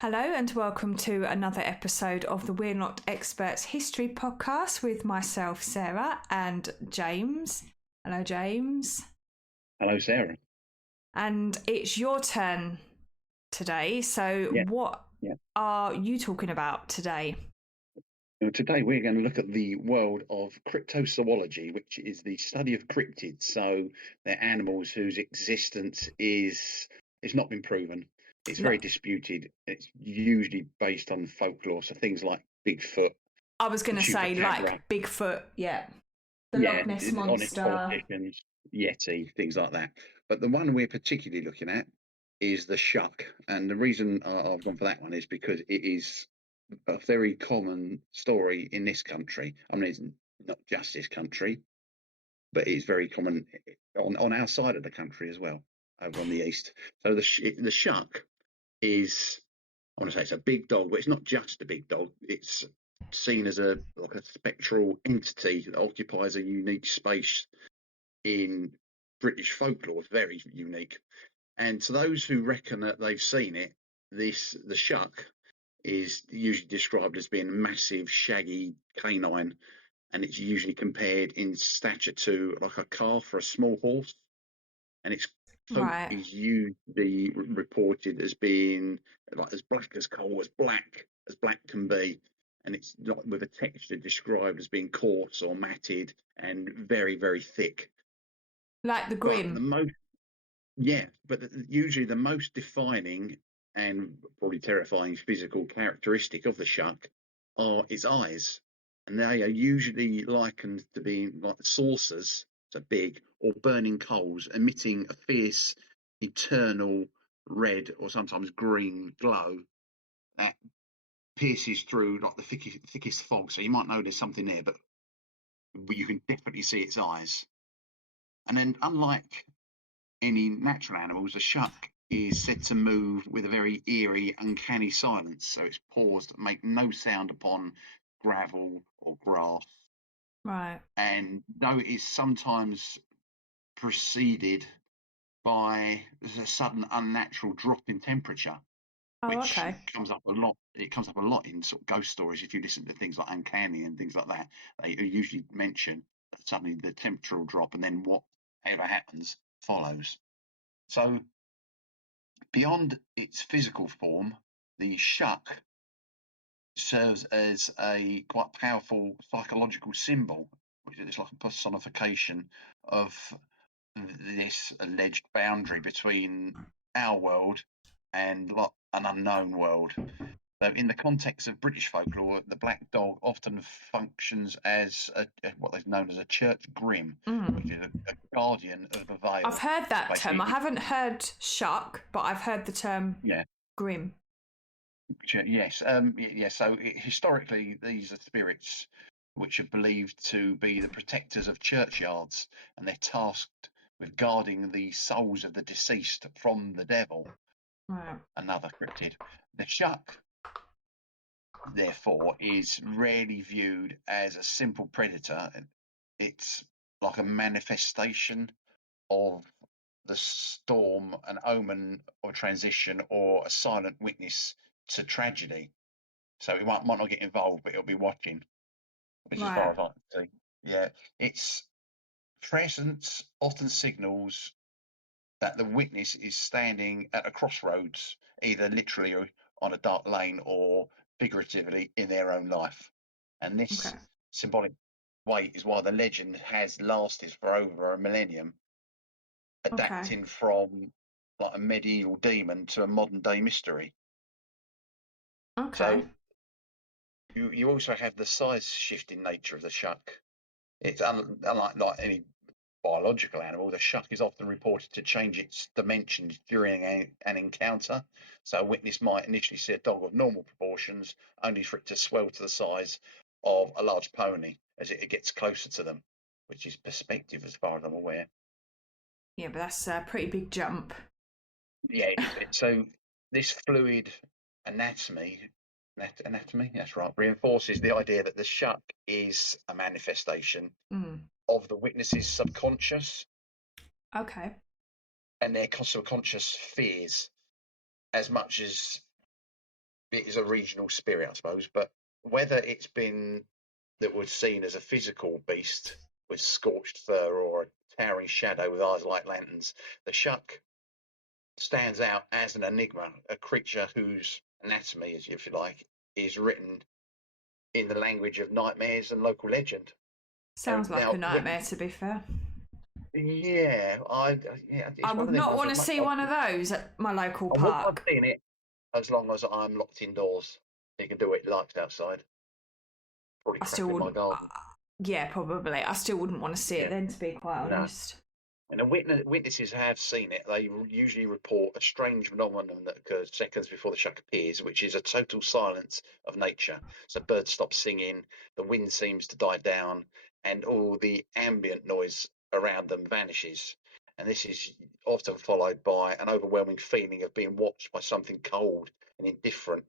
Hello and welcome to another episode of the We're Not Experts History podcast with myself, Sarah, and James. Hello, James. Hello, Sarah. And it's your turn today. So, Yeah, what yeah. are you talking about today? Today we're going to look at the world of cryptozoology, which is the study of cryptids. So they're animals whose existence is not been proven. It's No, very disputed. It's usually based on folklore, so things like Bigfoot, I was going the to say chupacabra, like Bigfoot, yeah, the yeah, Loch Ness honest Monster. politicians, Yeti, things like that. But the one we're particularly looking at is the Shuck, and the reason I've gone for that one is because it is a very common story in this country. I mean, it's not just this country, but it's very common on our side of the country as well, over on the east. So the Shuck is, I want to say, it's a big dog, but it's not just a big dog. It's seen as a spectral entity that occupies a unique space in British folklore. It's very unique. And to those who reckon that they've seen it, the Shuck is usually described as being a massive, shaggy canine, and it's usually compared in stature to like a calf or a small horse. And its coat Right. is usually reported as being like as black as coal, as black can be, and it's like with a texture described as being coarse or matted and very, very thick. Like the But the Grim. most Yeah, but usually the most defining and probably terrifying physical characteristic of the shark are its eyes. And they are usually likened to being like saucers, so big, or burning coals, emitting a fierce, eternal red or sometimes green glow that pierces through like the thickest fog. So you might know there's something there, but you can definitely see its eyes. And then, unlike any natural animals, a shuck is said to move with a very eerie, uncanny silence. So its paws that make no sound upon gravel or grass. Right. And though it is sometimes preceded by a sudden unnatural drop in temperature, Oh, which okay. comes up a lot. It comes up a lot in sort of ghost stories. If you listen to things like Uncanny and things like that, they usually mention that suddenly the temperature will drop, and then whatever happens follows. So beyond its physical form, the shuck serves as a quite powerful psychological symbol, which is like a personification of this alleged boundary between our world and an unknown world. So, in the context of British folklore, the black dog often functions as what is known as a church grim, which Mm. is a guardian of the I've veil. heard So that term. I basically, haven't heard Shuck, but I've heard the term yeah. Grim. Yes, yeah. So historically, these are spirits which are believed to be the protectors of churchyards, and they're tasked with guarding the souls of the deceased from the devil, Right. another cryptid. The shuck, therefore, is rarely viewed as a simple predator. It's like a manifestation of the storm, an omen or transition, or a silent witness to tragedy. So it might not get involved, but it'll be watching, which is as far Right. as I can see. Yeah, its presence often signals that the witness is standing at a crossroads, either literally on a dark lane or figuratively in their own life. And Okay. this symbolic weight is why the legend has lasted for over a millennium, Okay. adapting from like a medieval demon to a modern day mystery. Okay. So you also have the size shifting nature of the shuck. It's unlike like any biological animal. The shuck is often reported to change its dimensions during an encounter. So a witness might initially see a dog of normal proportions, only for it to swell to the size of a large pony as it gets closer to them, which is perspective as far as I'm aware. Yeah, but that's a pretty big jump. Yeah, it is. So this fluid anatomy, anatomy, that's right, reinforces the idea that the shuck is a manifestation Mm. of the witness's subconscious Okay. and their subconscious fears as much as it is a regional spirit, I suppose. But whether it's been that was seen as a physical beast with scorched fur or a towering shadow with eyes like lanterns, the Shuck stands out as an enigma, a creature whose anatomy, as if you like, is written in the language of nightmares and local legend. Sounds like a nightmare, to be fair. Yeah, yeah, I it's one would of them not ones. want As to much see as one of those at my local I won't mind park. seeing it, as long as I'm locked indoors. You can do what you like outside. Probably I crap still in my wouldn't. garden. Yeah, probably. I still wouldn't want to see it Yeah, then, to be quite no. honest. And witnesses have seen it. They usually report a strange phenomenon that occurs seconds before the Shuck appears, which is a total silence of nature. So birds stop singing, the wind seems to die down, and all the ambient noise around them vanishes. And this is often followed by an overwhelming feeling of being watched by something cold and indifferent.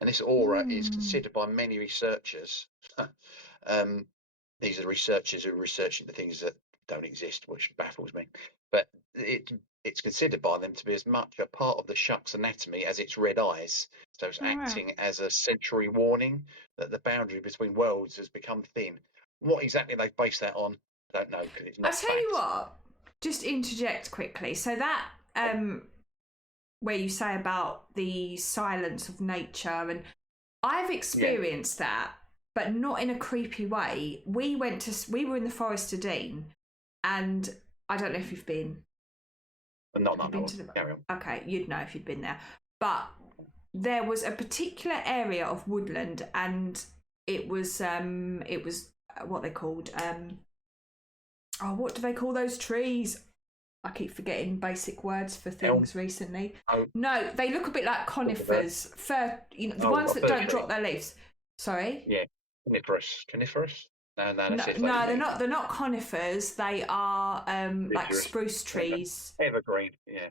And this aura is Hmm. considered by many researchers. um, these are researchers who are researching the things that don't exist, which baffles me. But it's considered by them to be as much a part of the Shuck's anatomy as its red eyes. So it's All right. acting as a sensory warning that the boundary between worlds has become thin. What exactly they've based that on, I don't know, because it's I not tell you fact. what. Just interject quickly. So that Oh, where you say about the silence of nature, and I've yeah, experienced that, but not in a creepy way. We were in the Forest of Dean, and I don't know if you've been. but Have you not been no. to the? Carry on. Okay, you'd know if you'd been there. But there was a particular area of woodland, and it was what they called oh, what do they call those trees? I keep forgetting basic words for Elm. things recently. Oh, No, they look a bit like conifers, the ones a that fir don't tree. drop their leaves. Sorry. Yeah, coniferous. Coniferous? No, No, that's it. It's like no, they're the not. They're not conifers. They are like deciduous. spruce Okay. trees. Evergreen. Yeah,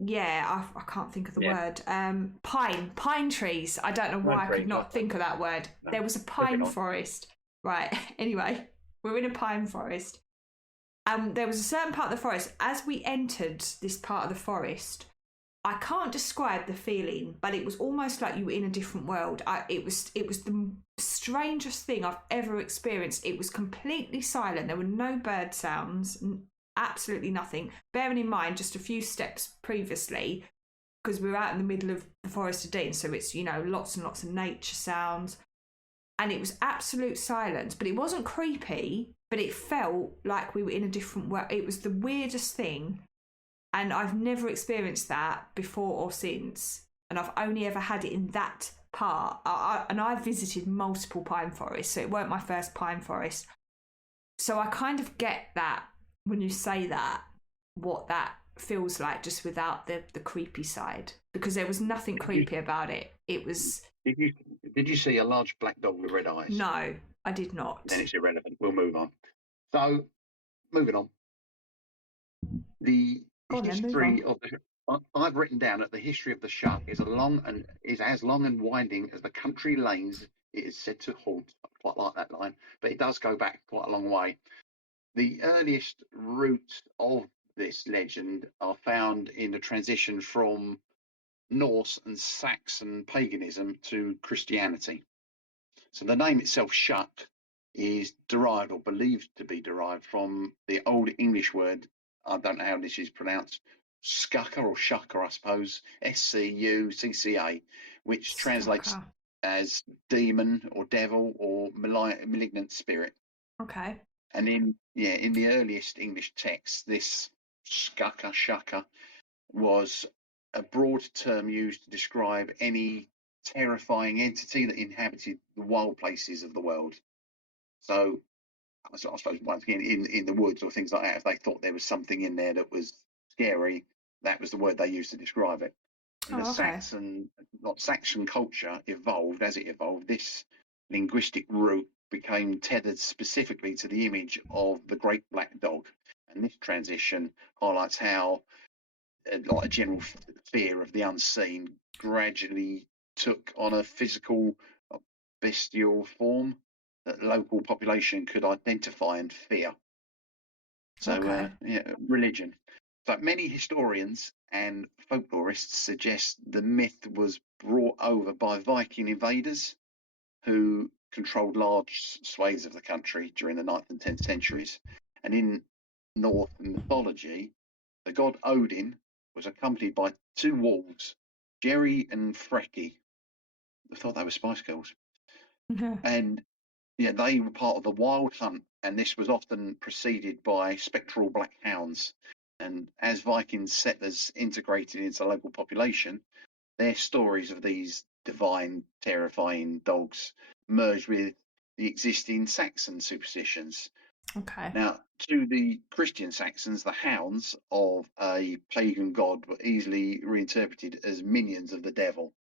Yeah, I can't think of the yeah. word. Pine trees. I don't know Pine why I could trees. not think of that word. No, There was a moving pine on. forest. Right. Anyway, we're in a pine forest. And there was a certain part of the forest. As we entered this part of the forest, I can't describe the feeling, but it was almost like you were in a different world. It was the strangest thing I've ever experienced. It was completely silent. There were no bird sounds, absolutely nothing. Bearing in mind, just a few steps previously, because we were out in the middle of the Forest of Dean, so it's lots and lots of nature sounds, and it was absolute silence. But it wasn't creepy, but it felt like we were in a different world. It was the weirdest thing, and I've never experienced that before or since, and I've only ever had it in that part. And I've visited multiple pine forests, so it weren't my first pine forest. So I kind of get that when you say that, what that feels like, just without the creepy side, because there was nothing Did you creepy about it. It was did you did you see a large black dog with red eyes? no, I did Then not. it's irrelevant. We'll move on. So moving on. The Go on then, move history on. of the I've written down that the history of the Shuck is as long and winding as the country lanes it is said to haunt. I quite like that line, but it does go back quite a long way. The earliest roots of this legend are found in the transition from Norse and Saxon paganism to Christianity. So the name itself, Shuck, is derived or believed to be derived from the Old English word, I don't know how this is pronounced, scucker or shucker, I suppose, Scucca, which translates Stalker. as demon or devil or malignant spirit. Okay. And in the earliest English texts, this shucker was a broad term used to describe any terrifying entity that inhabited the wild places of the world. So I suppose once again in the woods or things like that, if they thought there was something in there that was scary, that was the word they used to describe it. And the Oh, okay. Saxon culture evolved as it evolved. This linguistic root became tethered specifically to the image of the great black dog. And this transition highlights how like a general fear of the unseen gradually took on a physical bestial form that local population could identify and fear. So Okay. yeah, religion. So many historians and folklorists suggest the myth was brought over by Viking invaders who controlled large swathes of the country during the 9th and 10th centuries. And in Norse mythology, the god Odin was accompanied by two wolves, Jerry and Freki. I thought they were Spice Girls. And yeah, they were part of the wild hunt, and this was often preceded by spectral black hounds. And as Viking settlers integrated into the local population, their stories of these divine, terrifying dogs merged with the existing Saxon superstitions. Okay. Now, to the Christian Saxons, the hounds of a pagan god were easily reinterpreted as minions of the devil.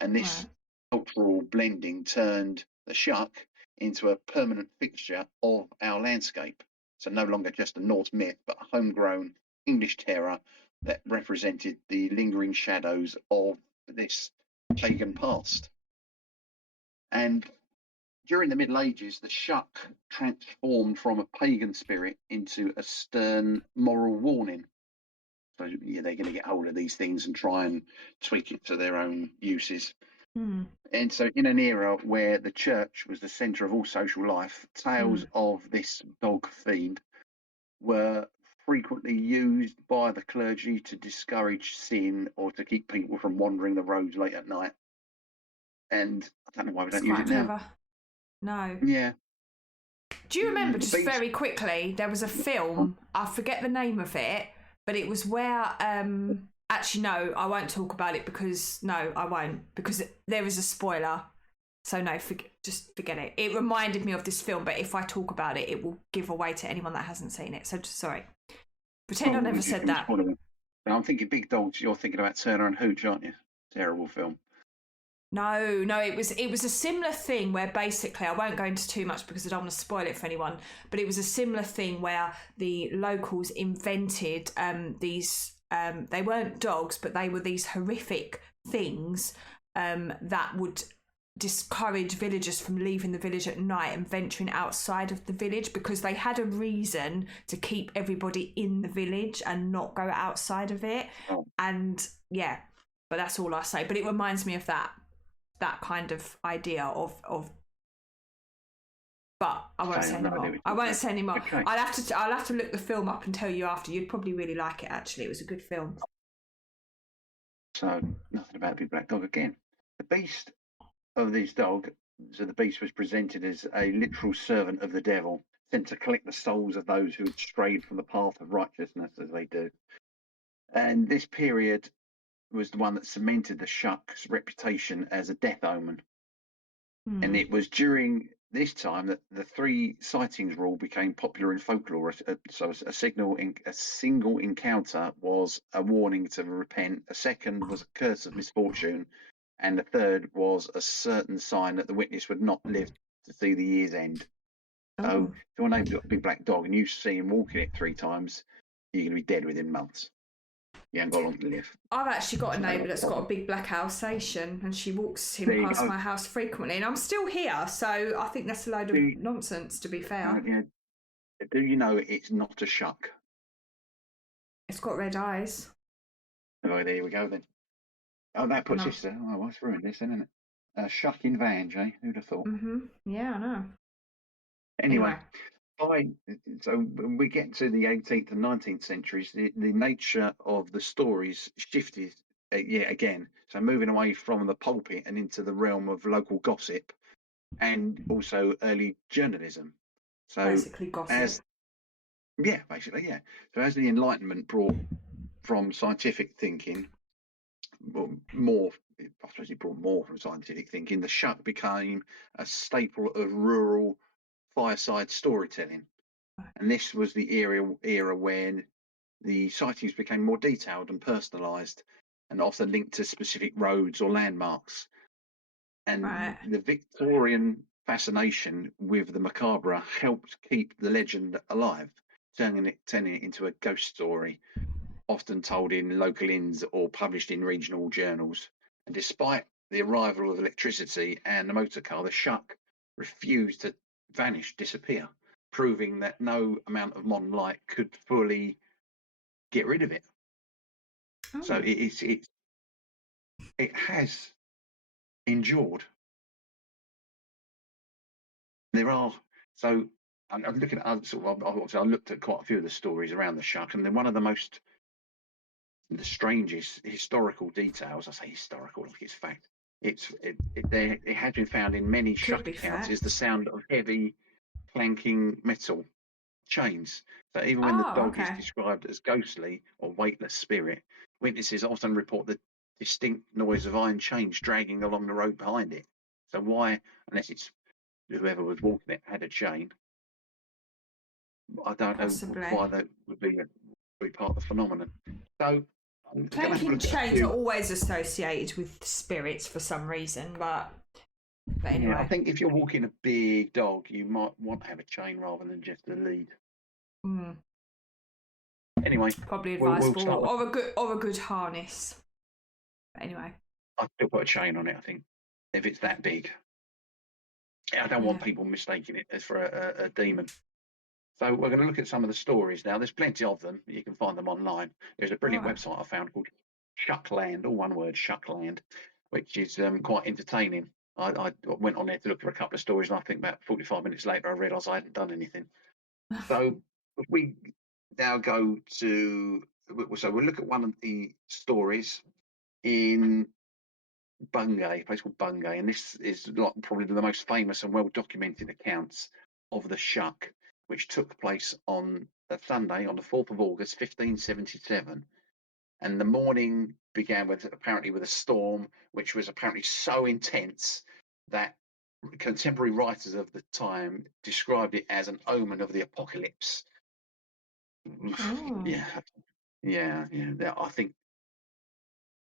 And this Right. cultural blending turned the shuck into a permanent fixture of our landscape. So no longer just a Norse myth, but a homegrown English terror that represented the lingering shadows of this pagan past. And during the Middle Ages, the shuck transformed from a pagan spirit into a stern moral warning. So yeah, they're going to get hold of these things and try and tweak it to their own uses. And so, in an era where the church was the centre of all social life, tales of this dog fiend were frequently used by the clergy to discourage sin or to keep people from wandering the roads late at night. And I don't know why we don't use it clever. now. No. Yeah. Do you remember, just very quickly, there was a film, I forget the name of it, but it was where, actually, no, I won't talk about it because there is a spoiler. So no, just forget it. It reminded me of this film, but if I talk about it, it will give away to anyone that hasn't seen it. So just, sorry. Pretend I never said that. I'm thinking Big Dogs, you're thinking about Turner and Hooch, aren't you? Terrible film. No, it was a similar thing where basically, I won't go into too much because I don't want to spoil it for anyone, but it was a similar thing where the locals invented these, they weren't dogs, but they were these horrific things that would discourage villagers from leaving the village at night and venturing outside of the village because they had a reason to keep everybody in the village and not go outside of it. And yeah, but that's all I say. But it reminds me of that kind of idea of but I won't say anymore. I won't say anymore. Okay. I'll have to look the film up and tell you after. You'd probably really like it, actually. It was a good film. So nothing about Big Black Dog again. The beast of this dog, so the beast was presented as a literal servant of the devil, sent to collect the souls of those who had strayed from the path of righteousness, as they do. And this period was the one that cemented the shuck's reputation as a death omen. And it was during this time that the 3 sightings rule became popular in folklore. So a single encounter was a warning to repent, a second was a curse of misfortune, and the third was a certain sign that the witness would not live to see the year's end. So if your name's got a big black dog and you see him walking it 3 times, you're going to be dead within months. You haven't got long to live. I've actually got a neighbour that's got a big black Alsatian and she walks him past my house frequently and I'm still here, so I think that's a load of nonsense, to be fair. Do you know it's not a shuck? It's got red eyes. Oh, there we go then. Oh, that puts this... Oh, that's ruined this, isn't it? Shuck in Vange, eh? Who'd have thought? Yeah, I know. Anyway. So when we get to the 18th and 19th centuries, the nature of the stories shifted yet again. So moving away from the pulpit and into the realm of local gossip and also early journalism. So basically gossip. Basically. So as the Enlightenment brought from scientific thinking, I suppose it brought more from scientific thinking, the shuck became a staple of rural fireside storytelling. And this was the era when the sightings became more detailed and personalised and often linked to specific roads or landmarks. And the Victorian fascination with the macabre helped keep the legend alive, turning it into a ghost story, often told in local inns or published in regional journals. And despite the arrival of electricity and the motor car, the shuck refused to disappear, proving that no amount of modern light could fully get rid of it. Oh. So it has endured. There are so I'm looking at sort of I looked at quite a few of the stories around the Shuck, and they're one of the strangest historical details. I say historical, like it's fact. It has been found in many Could Shuck be accounts is fact. the sound of heavy clanking metal chains. So even when the Oh, dog is okay. described as ghostly or weightless spirit, witnesses often report the distinct noise of iron chains dragging along the road behind it. So why, unless it's whoever was walking it had a chain, I don't know Possibly. why that would be part of the phenomenon. So I'm going to have a Clanking look at a chains are few. always associated with spirits for some reason, but Yeah, I anyway. think if you're walking a big dog, you might want to have a chain rather than just a lead. Mm, Anyway, probably we'll advisable, start with. or a good harness. But anyway. I'd still put a chain on it. I think if it's that big, I don't Yeah. want people mistaking it as for a demon. So we're going to look at some of the stories now. There's plenty of them. You can find them online. There's a All brilliant right. website I found called Shuckland, all one word, Shuckland, which is quite entertaining. I went on there to look for a couple of stories, and I think about 45 minutes later, I realised I hadn't done anything. So if we now go to, so we'll look at one of the stories in Bungay, a place called Bungay, and this is like probably the most famous and well documented accounts of the Shuck, which took place on a Sunday on the 4th of August, 1577. And the morning began with apparently with a storm, which was apparently so intense that contemporary writers of the time described it as an omen of the apocalypse. Oh. Yeah, yeah. I think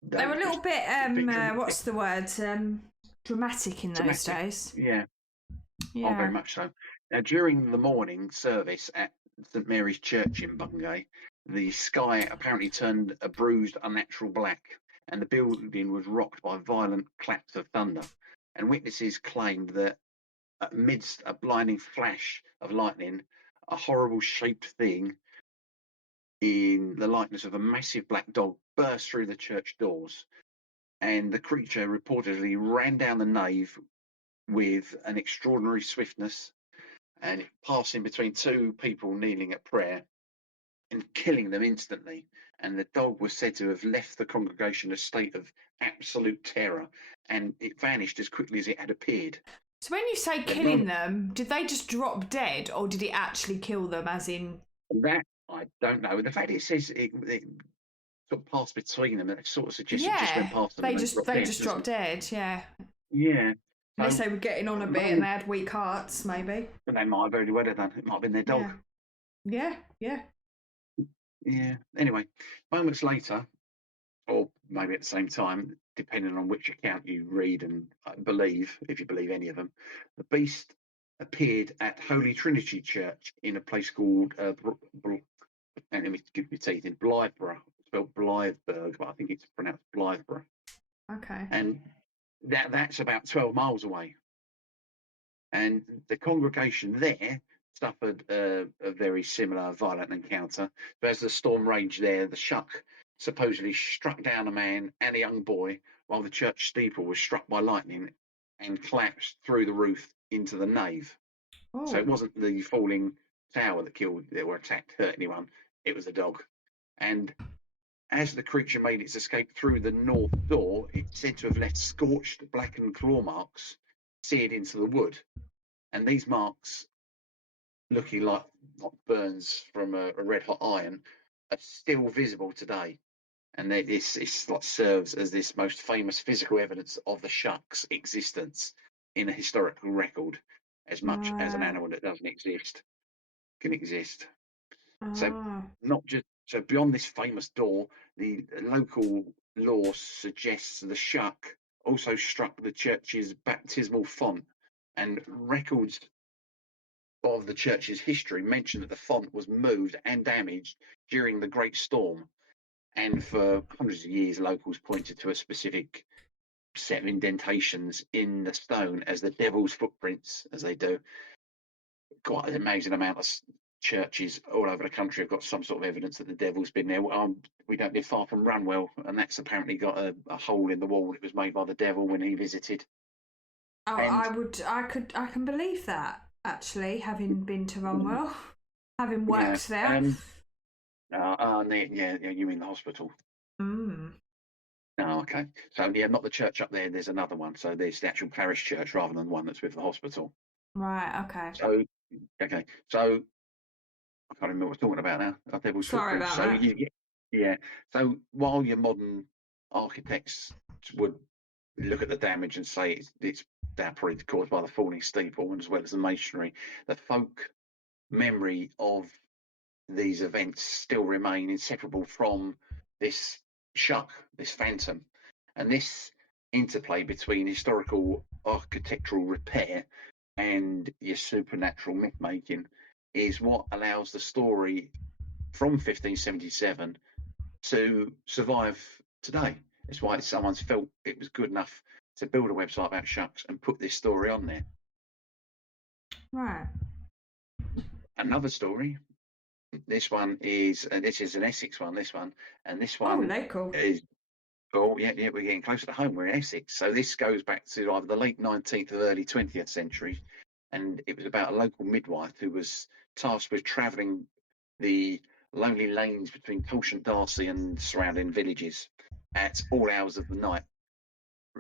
that They're a was little just bit a bit what's the word? Dramatic in those dramatic. days. Yeah. Oh, very Yeah. much so. Now, during the morning service at St Mary's Church in Bungay, the sky apparently turned a bruised, unnatural black, and the building was rocked by violent claps of thunder. And witnesses claimed that amidst a blinding flash of lightning, a horrible shaped thing in the likeness of a massive black dog burst through the church doors. And the creature reportedly ran down the nave with an extraordinary swiftness and passing between two people kneeling at prayer and killing them instantly. And the dog was said to have left the congregation in a state of absolute terror, and it vanished as quickly as it had appeared. So when you say killing them, did they just drop dead, or did it actually kill them? As in, That I don't know. The fact it says it sort of passed between them, it sort of suggests it just yeah, went past them and they dropped they dead, just doesn't dropped it? dead. Yeah, Yeah. unless So they were getting on a bit and they moments, had weak hearts, maybe. but they might have very well have done. It might have been their dog. Yeah, yeah, yeah. Yeah. Anyway, moments later, or maybe at the same time, depending on which account you read and believe, if you believe any of them, the beast appeared at Holy Trinity Church in a place called, and let me give you teeth, in Blythburgh, spelled Blythburgh, but I think it's pronounced Blythburgh. Okay. And that's about 12 miles away. And the congregation there suffered a very similar violent encounter. But as the storm raged there, the Shuck supposedly struck down a man and a young boy, while the church steeple was struck by lightning and collapsed through the roof into the nave. So it Oh, wasn't the falling tower that killed or attacked, hurt anyone. It was the dog. And as the creature made its escape through the north door, it's said to have left scorched, blackened claw marks seared into the wood. And these marks, looking like burns from a red hot iron, are still visible today. And it's like serves as this most famous physical evidence of the Shuck's existence in a historical record, as much as an uh, animal that doesn't exist can exist. So uh, not just so beyond this famous door, the local law suggests the Shuck also struck the church's baptismal font, and records of the church's history mention that the font was moved and damaged during the Great Storm. And for hundreds of years, locals pointed to a specific set of indentations in the stone as the devil's footprints, as they do. Quite an amazing amount of churches all over the country have got some sort of evidence that the devil's been there. We don't live far from Runwell, and that's apparently got a hole in the wall that was made by the devil when he visited. Oh, And I can believe that, actually, having been to Runwell, having yeah, worked there. yeah, you mean the hospital? Mm. Oh, okay. So yeah, not the church up there. There's another one. So there's the actual parish church rather than one that's with the hospital. Right, okay. So okay, so I can't remember what we're talking about now. Devil's Sorry footprints. about So that. yeah. So while your modern architects would look at the damage and say it's probably caused by the falling steeple and as well as the masonry, the folk memory of these events still remain inseparable from this shuck, this phantom, and this interplay between historical architectural repair and your supernatural myth making is what allows the story from 1577 to survive today. It's why someone's felt it was good enough to build a website about shucks and put this story on there. Right. Another story. This is an Essex one. This one, and this Oh, one local. is. Oh, yeah, we're getting closer to home. We're in Essex. So this goes back to either the late 19th or early 20th century. And it was about a local midwife who was tasked with travelling the lonely lanes between Colchester, Darcy and surrounding villages at all hours of the night.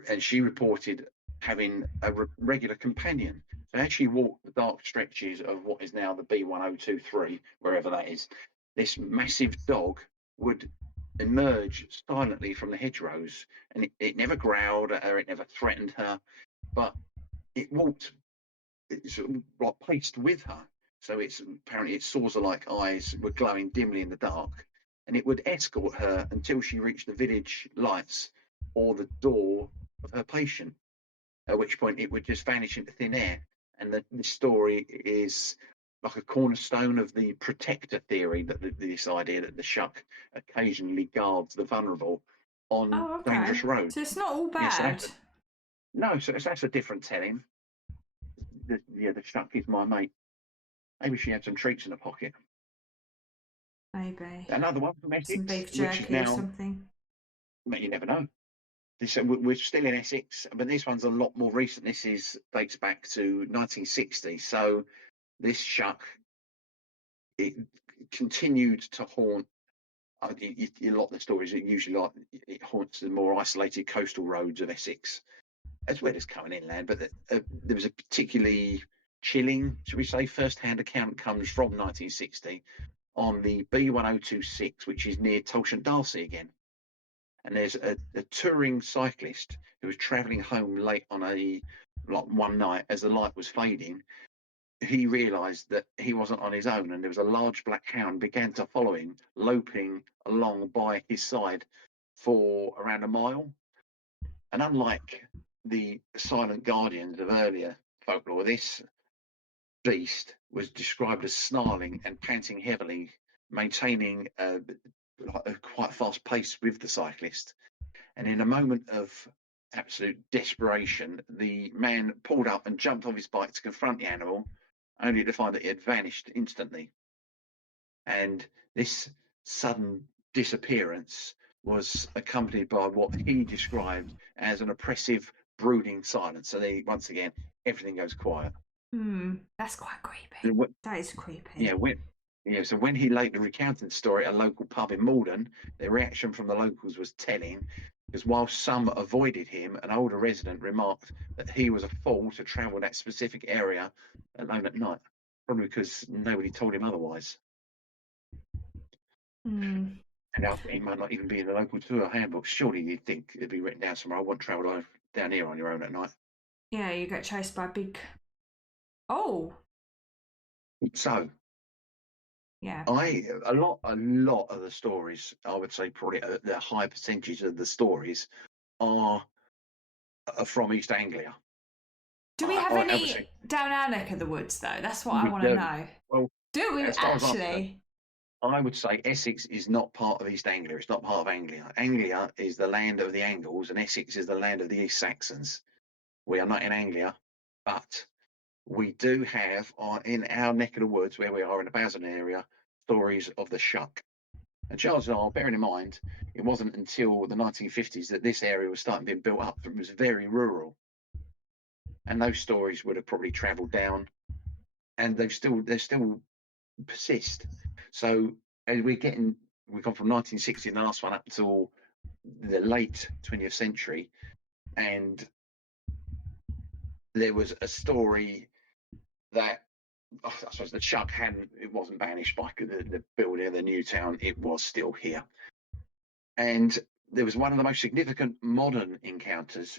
And she reported having a regular companion. So as she walked the dark stretches of what is now the B1023, wherever that is, this massive dog would emerge silently from the hedgerows, and it never growled at her, it never threatened her, but it walked sort of like paced with her. So apparently its saucer-like eyes were glowing dimly in the dark, and it would escort her until she reached the village lights or the door of her patient, at which point it would just vanish into thin air. And the story is like a cornerstone of the protector theory, that this idea that the shuck occasionally guards the vulnerable on Oh, okay. dangerous roads. So it's not all Yeah, bad. so that's a different telling. The shuck is my mate. Maybe she had some treats in her pocket. Maybe. Another one from Some Essex, beef which is jerky or now, something. you never know. We're still in Essex, but this one's a lot more recent. This dates back to 1960. So this shuck, it continued to haunt. A lot of the stories, it haunts the more isolated coastal roads of Essex, as well as coming inland. But there was a particularly chilling, should we say, first-hand account comes from 1960 on the B1026, which is near Tolshant Darcy again. And there's a touring cyclist who was travelling home late on one night as the light was fading. He realised that he wasn't on his own, and there was a large black hound began to follow him, loping along by his side for around a mile. And unlike the silent guardians of earlier folklore, this beast was described as snarling and panting heavily, maintaining a quite fast pace with the cyclist. And in a moment of absolute desperation, the man pulled up and jumped off his bike to confront the animal, only to find that it had vanished instantly. And this sudden disappearance was accompanied by what he described as an oppressive, brooding silence. So once again, everything goes quiet. That's quite creepy. That is creepy. So when he later recounted the story at a local pub in Malden, the reaction from the locals was telling, because while some avoided him, an older resident remarked that he was a fool to travel that specific area alone at night, probably because nobody told him otherwise. And he might not even be in the local tour handbook. Surely you'd think it'd be written down somewhere. I won't travel down here on your own at night. Yeah, you get chased by a big. Oh. So Yeah. a lot of the stories, I would say probably the high percentage of the stories are from East Anglia. Do we have any down our neck of the woods though? That's what I want to know. Well, do we actually? I would say Essex is not part of East Anglia. It's not part of Anglia. Anglia is the land of the Angles, and Essex is the land of the East Saxons. We are not in Anglia, but we do have in our neck of the woods where we are in the Basildon area stories of the Shuck. And chances are, bearing in mind, it wasn't until the 1950s that this area was starting being built up. It was very rural, and those stories would have probably travelled down, and they still persist. So as we've gone from 1960, the last one, up till the late 20th century, and there was a story that I suppose the Shuck it wasn't banished by the building of the new town. It was still here. And there was one of the most significant modern encounters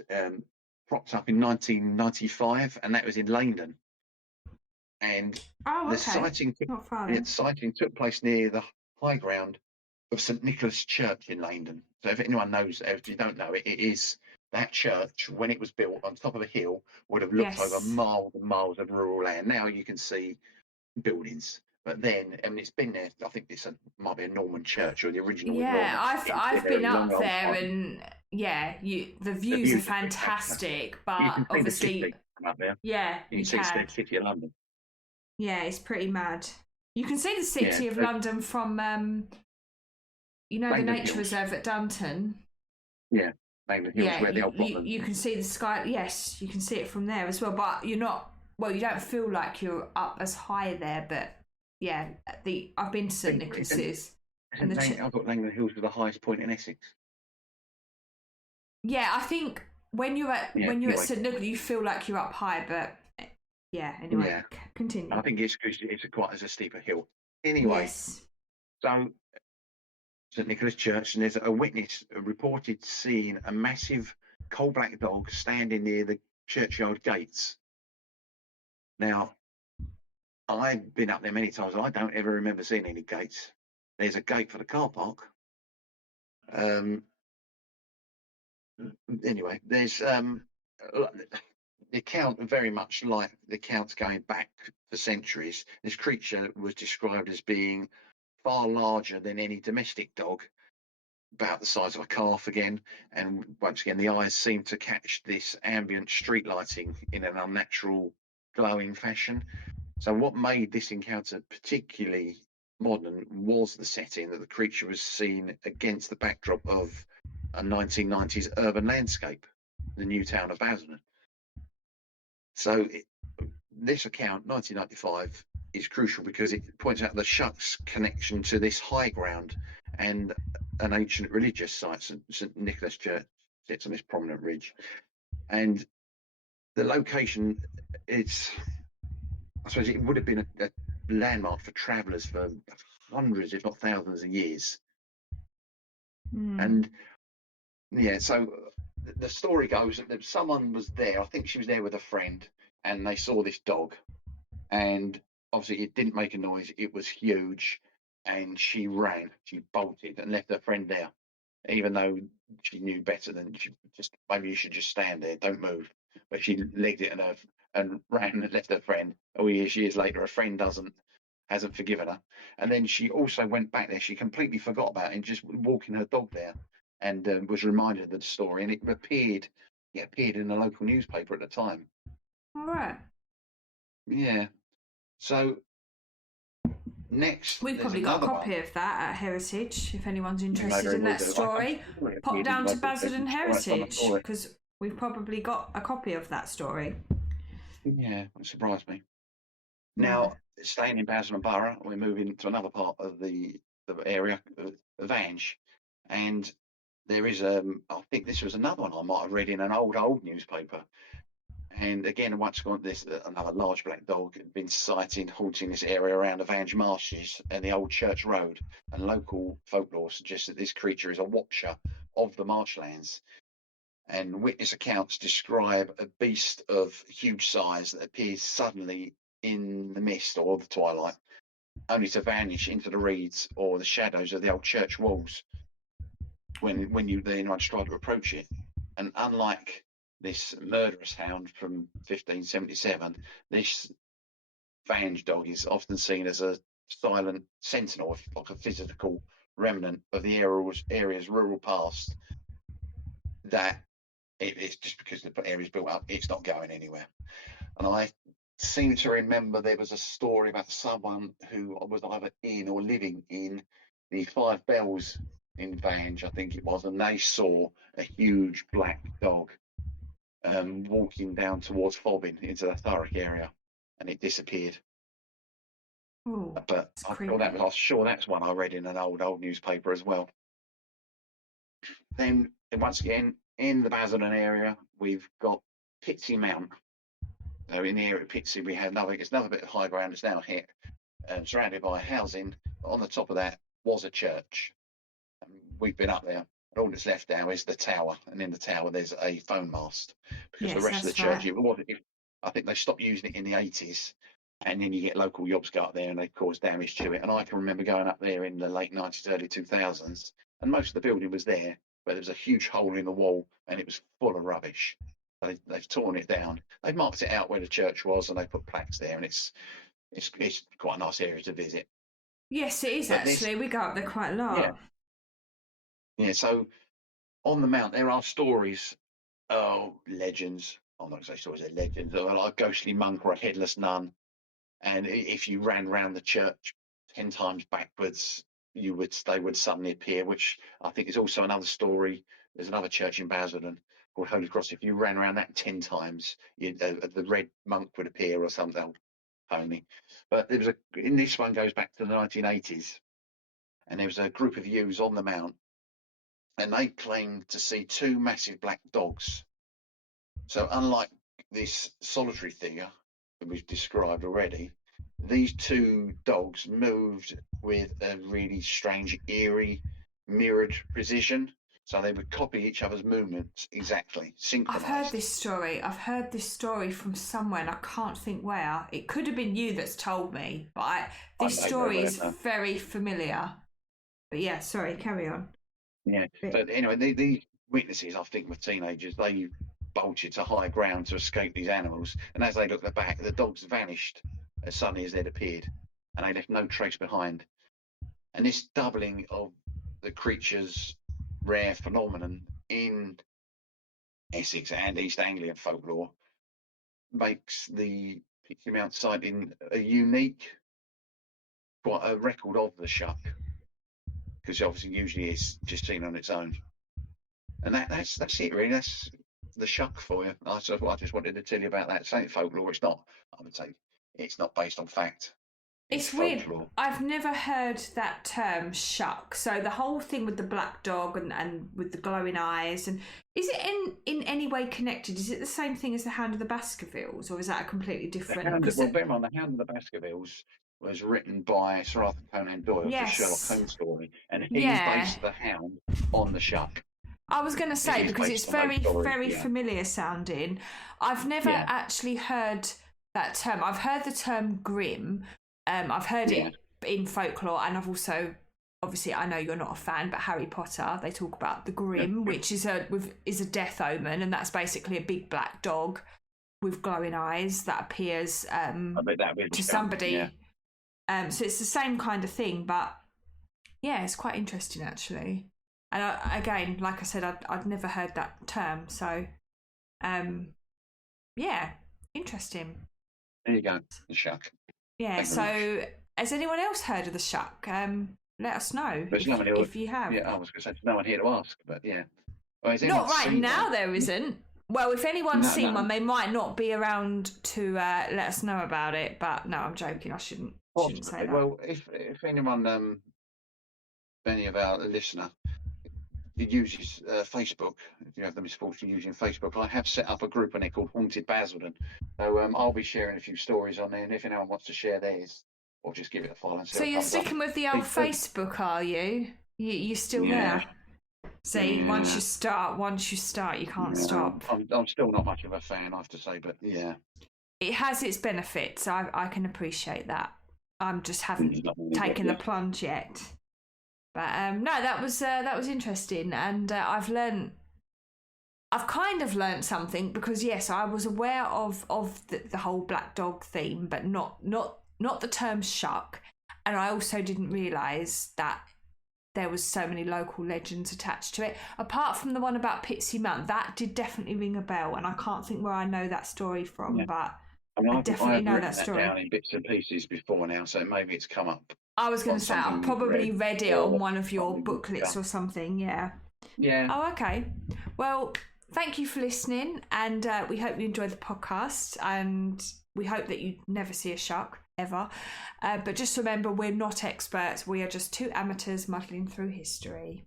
propped up in 1995, and that was in Langdon. And the sighting took place near the high ground of St Nicholas Church in Langdon. So if anyone knows, if you don't know, it is that church, when it was built on top of a hill, would have looked over miles and miles of rural land. Now you can see buildings, but then, I mean, it's been there. I think might be a Norman church, or the original. Yeah, I've been up there, and the views are fantastic. But obviously, up there. Yeah, you can see the city of London. Yeah, it's pretty mad. You can see the city of London from, the nature reserve at Dunton. Yeah, Langdon Hills, where the old you can see the sky. Yes, you can see it from there as well. But you're not. Well, you don't feel like you're up as high there. But yeah, I've been to St Nicholas's. I've got Langdon Hills with the highest point in Essex. Yeah, I think when you're at St Nicholas, you feel like you're up high, but. Yeah, anyway, continue. I think it's because it's quite as a steeper hill. Anyway, so St Nicholas Church, and there's a witness reported seeing a massive coal black dog standing near the churchyard gates. Now, I've been up there many times. I don't ever remember seeing any gates. There's a gate for the car park. Anyway, there's the account, very much like the accounts going back for centuries, this creature was described as being far larger than any domestic dog, about the size of a calf again. And once again, the eyes seemed to catch this ambient street lighting in an unnatural glowing fashion. So what made this encounter particularly modern was the setting that the creature was seen against the backdrop of a 1990s urban landscape, the new town of Basildon. So this account, 1995, is crucial because it points out the Shuck's connection to this high ground and an ancient religious site. St Nicholas Church sits on this prominent ridge. And the location, I suppose it would have been a landmark for travellers for hundreds, if not thousands of years. And so the story goes that someone was there. I think she was there with a friend, and they saw this dog, and obviously it didn't make a noise. It was huge, and she ran. She bolted and left her friend there, even though she knew better than maybe you should just stand there, don't move. But she legged it and ran and left her friend. Years later, her friend hasn't forgiven her, and then she also went back there. She completely forgot about it and just walking her dog there. And was reminded of the story, and it appeared in a local newspaper at the time. All right. Yeah. So next, we've probably got a copy of that at Heritage. If anyone's interested in that story, pop down to Basildon Heritage, because we've probably got a copy of that story. Yeah, it surprised me. Now, staying in Basildon Borough, we're moving to another part of the area of Ange, and there is I think this was another one I might have read in an old newspaper. And again, once again, another large black dog had been sighted haunting this area around the Vange Marshes and the old church road. And local folklore suggests that this creature is a watcher of the marshlands. And witness accounts describe a beast of huge size that appears suddenly in the mist or the twilight, only to vanish into the reeds or the shadows of the old church walls when you then try to approach it. And unlike this murderous hound from 1577, this Vange dog is often seen as a silent sentinel, like a physical remnant of the area's rural past, that it's just because the area's built up, it's not going anywhere. And I seem to remember there was a story about someone who was either in or living in the Five Bells in Vange, I think it was, and they saw a huge black dog walking down towards Fobbing into the Thurrock area, and it disappeared. Oh, But it's I'm creepy. sure that's one I read in an old newspaper as well. Then once again, in the Basildon area, we've got Pitsey Mount. So in the area of Pitsey, we had it's another bit of high ground. It's now hit, surrounded by housing. On the top of that was a church. We've been up there. And all that's left now is the tower, and in the tower there's a phone mast, because the Yes, rest of the that's church, right. I think they stopped using it in the 80s, and then you get local yobs go up there and they cause damage to it. And I can remember going up there in the late 90s, early 2000s, and most of the building was there, but there was a huge hole in the wall and it was full of rubbish. They've torn it down. They've marked it out where the church was, and they put plaques there, and it's quite a nice area to visit. Yes, it is But this, actually. We go up there quite a yeah, lot. yeah. So on the mount, there are stories, legends. I'm not going to say stories, they're legends. Like a ghostly monk or a headless nun, and if you ran round the church 10 times backwards, they would suddenly appear. Which I think is also another story. There's another church in Basildon called Holy Cross. If you ran around that 10 times, the red monk would appear or something. Only, but in this one goes back to the 1980s, and there was a group of youths on the mount, and they claimed to see two massive black dogs. So unlike this solitary figure that we've described already, these two dogs moved with a really strange, eerie, mirrored precision. So they would copy each other's movements exactly, I've heard synchronized. this story. I've heard this story from somewhere, and I can't think where. It could have been you that's told me, but I this don't know story where. is very familiar. But yeah, sorry, carry on. Yeah. But anyway, these witnesses, I think, were teenagers. They bolted to high ground to escape these animals. And as they looked back, the dogs vanished as suddenly as they'd appeared, and they left no trace behind. And this doubling of the creature's rare phenomenon in Essex and East Anglian folklore makes the Pixie Mount sighting a unique, quite a record of the Shuck, because obviously usually it's just seen on its own. And that's it really. That's the Shuck for you. I just wanted to tell you about that. Saying folklore, it's not. I would say it's not based on fact. It's It's weird. folklore. I've never heard that term shuck. So the whole thing with the black dog and with the glowing eyes, and is it in any way connected? Is it the same thing as the Hound of the Baskervilles, or is that a completely different? Because Bear in mind, the Hound of the Baskervilles was written by Sir Arthur Conan Doyle. It's a Sherlock yes, Holmes story, and he yeah. based the Hound on the Shuck. I was going to It say is because it's based on those very, stories. very Yeah, familiar sounding. I've never yeah, actually heard that term. I've heard the term grim. I've heard yeah. it in folklore, and I've also, obviously, I know you're not a fan, but Harry Potter, they talk about the grim, which is a death omen, and that's basically a big black dog with glowing eyes that appears I bet that really to stunk. Yeah. somebody. So it's the same kind of thing, but yeah, it's quite interesting actually. And again, like I said, I'd never heard that term, so yeah, interesting. There you go, the Shuck. Yeah. Thank you very much. So, has anyone else heard of the Shuck? Let us know There's no one here. if you have. Yeah, I was going to say there's no one here to ask, but yeah. Well, has anyone Not right seen now. one? There isn't. Well, if anyone's No, seen no. one, they might not be around to let us know about it. But no, I'm joking. I shouldn't say Possibly. that. Well, if anyone, any of our listener, uses Facebook, if you have the misfortune of using Facebook, I have set up a group on it called Haunted Basildon. So I'll be sharing a few stories on there, and if anyone wants to share theirs, or just give it a follow and see So what you're comes up. sticking with the old Facebook, are you? You still Yeah. there? See, Yeah. once you start, you can't stop. I'm still not much of a fan, I have to say, but yeah. It has its benefits. I can appreciate that. I just haven't taken the plunge yet. But no, that was interesting, and I've kind of learnt something because yes, I was aware of the whole black dog theme, but not the term shuck, and I also didn't realise that there was so many local legends attached to it. Apart from the one about Pitsey Mount, that did definitely ring a bell, and I can't think where I know that story from. Yeah. But I mean, I I've definitely know written that that story. down in bits and pieces before now, so maybe it's come up. I was going to say, I've something you've probably read it on or one of your something we've booklets or discussed. something, yeah. Yeah. Oh, okay. Well, thank you for listening, and we hope you enjoyed the podcast, and we hope that you never see a shuck, ever. But just remember, we're not experts. We are just two amateurs muddling through history.